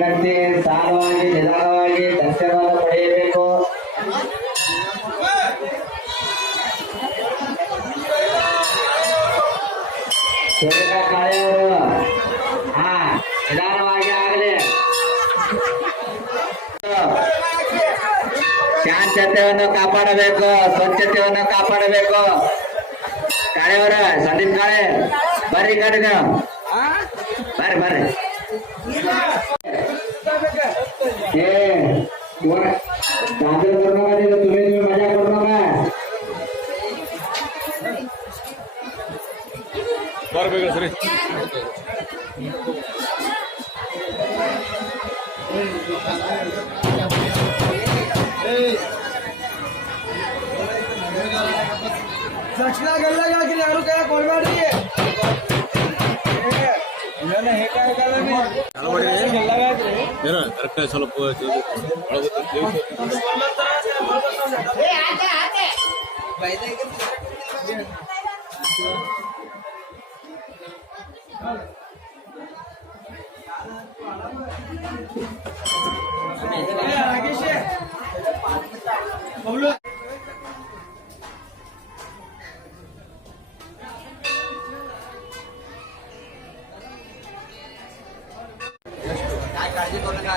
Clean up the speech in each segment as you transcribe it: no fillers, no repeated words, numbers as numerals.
ವ್ಯಕ್ತಿ ಸಾಲವಾಗಿ ನಿಧಾನವಾಗಿ ದರ್ಶನವನ್ನು ಪಡೆಯಬೇಕು. ಕಾಳೆಯವರು ನಿಧಾನವಾಗಿ ಆಗಲಿ. ಶಾಂತತೆಯನ್ನು ಕಾಪಾಡಬೇಕು, ಸ್ವಚ್ಛತೆಯನ್ನು ಕಾಪಾಡಬೇಕು. ಕಾಳೆಯವರ ಸಂದೀಪ್ ಕಾಳೆ ಬರ್ರಿ ಕಡೆ ಬರ್ರಿ ಬರ್ರಿ. दादर करू नका, तुम्ही मजा करू नका. बरं सरी दक्षिणा गल्ला ಹಾಕಿರಿ, ಯಾರು ಕೈ ಕೊಡಬೇಡ್ರಿ. ಕರೆಕ್ಟ್ ಸ್ವಲ್ಪ काळजी करू नका.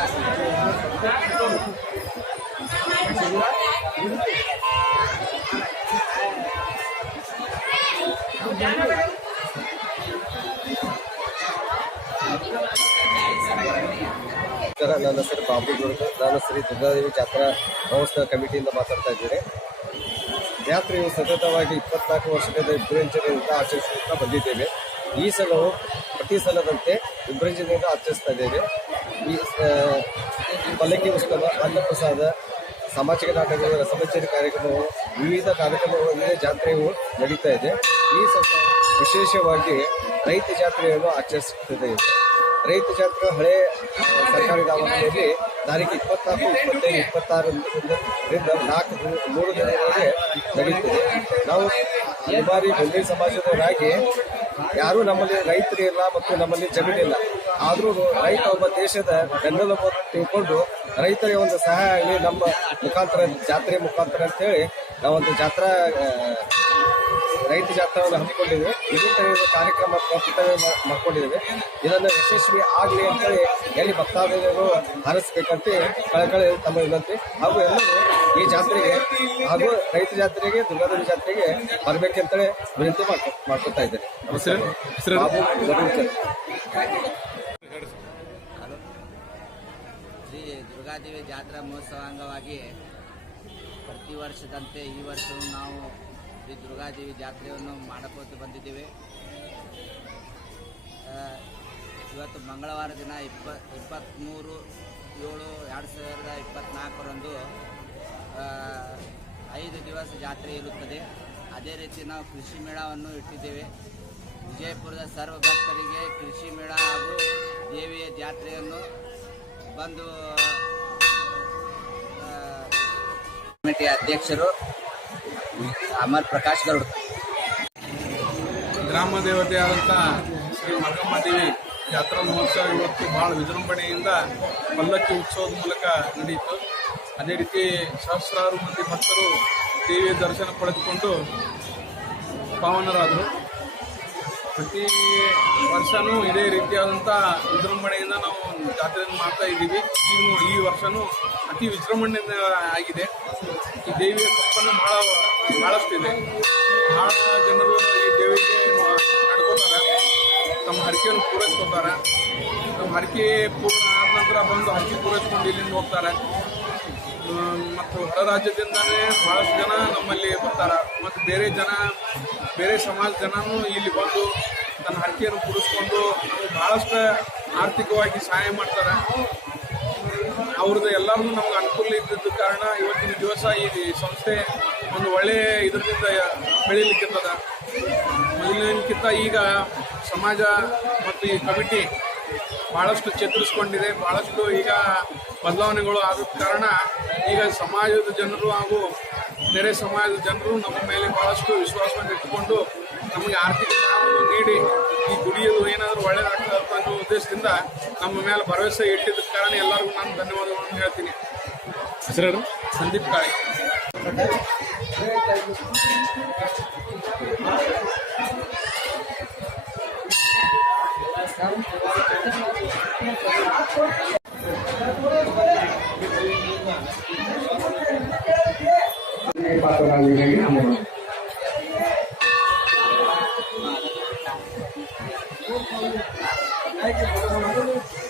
ನನ್ನ ಹೆಸರು ಬಾಬು ಗುರುತು. ನಾನು ಶ್ರೀ ದುರ್ಗಾದೇವಿ ಜಾತ್ರಾ ಮಹೋತ್ಸವ ಕಮಿಟಿಯಿಂದ ಮಾತಾಡ್ತಾ ಇದ್ದೇನೆ. ಜಾತ್ರೆಯು ಸತತವಾಗಿ 24 ವರ್ಷದಿಂದ ವಿಜೃಂಭಣೆಯಿಂದ ಆಚರಿಸುತ್ತಾ ಬಂದಿದ್ದೇವೆ. ಈ ಸಲವು ಪ್ರತಿ ಸಲದಂತೆ ವಿಜೃಂಭಣೆಯಿಂದ ಆಚರಿಸ್ತಾ ಇದ್ದೇವೆ. ಈ ಪಲ್ಲಕ್ಕಿ ಉತ್ಸವ, ಅನ್ನಪ್ರಸಾದ, ಸಾಮಾಜಿಕ ನಾಟಕಗಳು, ರಸಮಂಜರಿ ಕಾರ್ಯಕ್ರಮವು, ವಿವಿಧ ಕಾರ್ಯಕ್ರಮಗಳಲ್ಲಿ ಜಾತ್ರೆಯು ನಡೀತಾ ಇದೆ. ಈ ಸಲ ವಿಶೇಷವಾಗಿ ರೈತ ಜಾತ್ರೆಯನ್ನು ಆಚರಿಸುತ್ತದೆ. ರೈತ ಜಾತ್ರೆ ಹಳೆ ಸರ್ಕಾರಿ ದಾವಣಗೆರೆಯಲ್ಲಿ ತಾರೀಕು 24, 25, 26ರಿಂದ 3 ದಿನಗಳಿಗೆ ನಡೆಯುತ್ತದೆ. ನಾವು ಅನಿವಾರಿ ಬಂಡಿ ಸಮಾಜದವರಾಗಿ ಯಾರೂ ನಮ್ಮಲ್ಲಿ ರೈತರಿಲ್ಲ ಮತ್ತು ನಮ್ಮಲ್ಲಿ ಜಮೀನಿಲ್ಲ. ಆದರೂ ರೈತ ಒಬ್ಬ ದೇಶದ ಬೆನ್ನೆಲುಬು ತಿಳ್ಕೊಂಡು ರೈತರಿಗೆ ಒಂದು ಸಹಾಯ ಆಗಲಿ ನಮ್ಮ ಮುಖಾಂತರ, ಜಾತ್ರೆ ಮುಖಾಂತರ ಅಂತೇಳಿ ನಾವೊಂದು ರೈತ ಜಾತ್ರೆಯನ್ನು ಹಮ್ಮಿಕೊಂಡಿದ್ದೇವೆ. ವಿವಿಧ ಕಾರ್ಯಕ್ರಮ ಮಾಡ್ಕೊಂಡಿದ್ದೇವೆ. ಇದನ್ನು ಯಶಸ್ವಿ ಆಗಲಿ ಅಂತೇಳಿ ಎಲ್ಲಿ ಭಕ್ತಾದಿಗಳು ಹಾರೈಸಬೇಕಂತ ಕಳಕಳಿ ತಮ್ಮ ವಿನಂತಿ. ಹಾಗೂ ಎಲ್ಲರೂ ಈ ಜಾತ್ರೆಗೆ ಹಾಗೂ ರೈತ ಜಾತ್ರೆಗೆ, ದುರ್ಗಾದೇವಿ ಜಾತ್ರೆಗೆ ಬರಬೇಕಂತೇಳಿ ವಿನಂತಿ ಮಾಡ್ಕೊತಾ ಇದ್ದೇನೆ. ಶ್ರೀ ದುರ್ಗಾದೇವಿ ಜಾತ್ರಾ ಮಹೋತ್ಸವ ಅಂಗವಾಗಿ ಪ್ರತಿ ವರ್ಷದಂತೆ ಈ ವರ್ಷವೂ ನಾವು ಶ್ರೀ ದುರ್ಗಾದೇವಿ ಜಾತ್ರೆಯನ್ನು ಮಾಡಿಕೊಟ್ಟು ಬಂದಿದ್ದೇವೆ. ಇವತ್ತು ಮಂಗಳವಾರ ದಿನ 23/7/2024 5 ದಿವಸ ಜಾತ್ರೆ ಇರುತ್ತದೆ. ಅದೇ ರೀತಿ ನಾವು ಕೃಷಿ ಮೇಳವನ್ನು ಇಟ್ಟಿದ್ದೇವೆ. ವಿಜಯಪುರದ ಸರ್ವ ಭಕ್ತರಿಗೆ ಕೃಷಿ ಮೇಳ ಹಾಗೂ ದೇವಿಯ ಜಾತ್ರೆಯನ್ನು ಬಂದು ಕಮಿಟಿ ಅಧ್ಯಕ್ಷರು ಅಮರ್ ಪ್ರಕಾಶ್ ಗೌಡ್. ಗ್ರಾಮ ದೇವತೆಯಾದಂಥ ಶ್ರೀ ಮಗಮ್ಮ ದೇವಿ ಜಾತ್ರಾ ಮಹೋತ್ಸವ ಇವತ್ತು ಭಾಳ ವಿಜೃಂಭಣೆಯಿಂದ ಪಲ್ಲಕ್ಕಿ ಉತ್ಸವದ ಮೂಲಕ ನಡೆಯಿತು. ಅದೇ ರೀತಿ ಸಹಸ್ರಾರು ಮಂದಿ ಭಕ್ತರು ದೇವಿಯ ದರ್ಶನ ಪಡೆದುಕೊಂಡು ಪಾವನರಾದರು. ಪ್ರತಿ ವರ್ಷವೂ ಇದೇ ರೀತಿಯಾದಂಥ ವಿಜೃಂಭಣೆಯಿಂದ ನಾವು ಜಾತ್ರೆಯನ್ನು ಮಾಡ್ತಾ ಇದ್ದೀವಿ. ಈ ವರ್ಷವೂ ಅತಿ ವಿಜೃಂಭಣೆಯಿಂದ ಆಗಿದೆ. ಈ ದೇವಿಯ ಕೃಪೆಯನ್ನು ಭಾಳಷ್ಟಿದೆ. ಭಾಳ ಜನರು ಹರಕೆಯನ್ನು ಪೂರೈಸ್ಕೊತಾರೆ. ನಮ್ಮ ಹರಕೆ ಪೂರ್ಣ ಆದ ನಂತರ ಬಂದು ಹರಕೆ ಪೂರೈಸ್ಕೊಂಡು ಇಲ್ಲಿಂದ ಹೋಗ್ತಾರೆ. ಮತ್ತು ಹೊರ ರಾಜ್ಯದಿಂದನೇ ಭಾಳಷ್ಟು ಜನ ನಮ್ಮಲ್ಲಿ ಬರ್ತಾರೆ. ಮತ್ತು ಬೇರೆ ಸಮಾಜ ಜನನೂ ಇಲ್ಲಿ ಬಂದು ತನ್ನ ಹರಕೆಯನ್ನು ಪೂರೈಸ್ಕೊಂಡು ನಮಗೆ ಭಾಳಷ್ಟು ಆರ್ಥಿಕವಾಗಿ ಸಹಾಯ ಮಾಡ್ತಾರೆ. ಅವ್ರದ್ದು ಎಲ್ಲರಿಗೂ ನಮ್ಗೆ ಅನುಕೂಲ ಇದ್ದಿದ್ದ ಕಾರಣ ಇವತ್ತಿನ ದಿವಸ ಈ ಸಂಸ್ಥೆ ಒಂದು ಒಳ್ಳೆಯ ಇದರಿಂದ ಬೆಳೀಲಿಕ್ಕಿರ್ತದ. ಮೊದಲಿನಕ್ಕಿಂತ ಈಗ ಸಮಾಜ ಮತ್ತು ಈ ಕಮಿಟಿ ಭಾಳಷ್ಟು ಚೇತರಿಸ್ಕೊಂಡಿದೆ. ಭಾಳಷ್ಟು ಈಗ ಬದಲಾವಣೆಗಳು ಆದ ಕಾರಣ ಈಗ ಸಮಾಜದ ಜನರು ಹಾಗೂ ನೆರೆ ಸಮಾಜದ ಜನರು ನಮ್ಮ ಮೇಲೆ ಭಾಳಷ್ಟು ವಿಶ್ವಾಸವನ್ನು ಇಟ್ಟುಕೊಂಡು ನಮಗೆ ಆರ್ಥಿಕ ಸಹಾಯವನ್ನು ನೀಡಿ ಈ ಗುಡಿಯಲು ಏನಾದರೂ ಒಳ್ಳೆಯದಾಗ್ತದೆ ಅನ್ನೋ ಉದ್ದೇಶದಿಂದ ನಮ್ಮ ಮೇಲೆ ಭರವಸೆ ಇಟ್ಟಿದ್ದ ಕಾರಣ ಎಲ್ಲರಿಗೂ ನಾನು ಧನ್ಯವಾದಗಳನ್ನು ಹೇಳ್ತೀನಿ. ಹೆಸರು ಸಂದೀಪ್ ಕಾಳೆ. ಪಾತ್ರರಾಗಿ ನಮ್ಮ Thank you.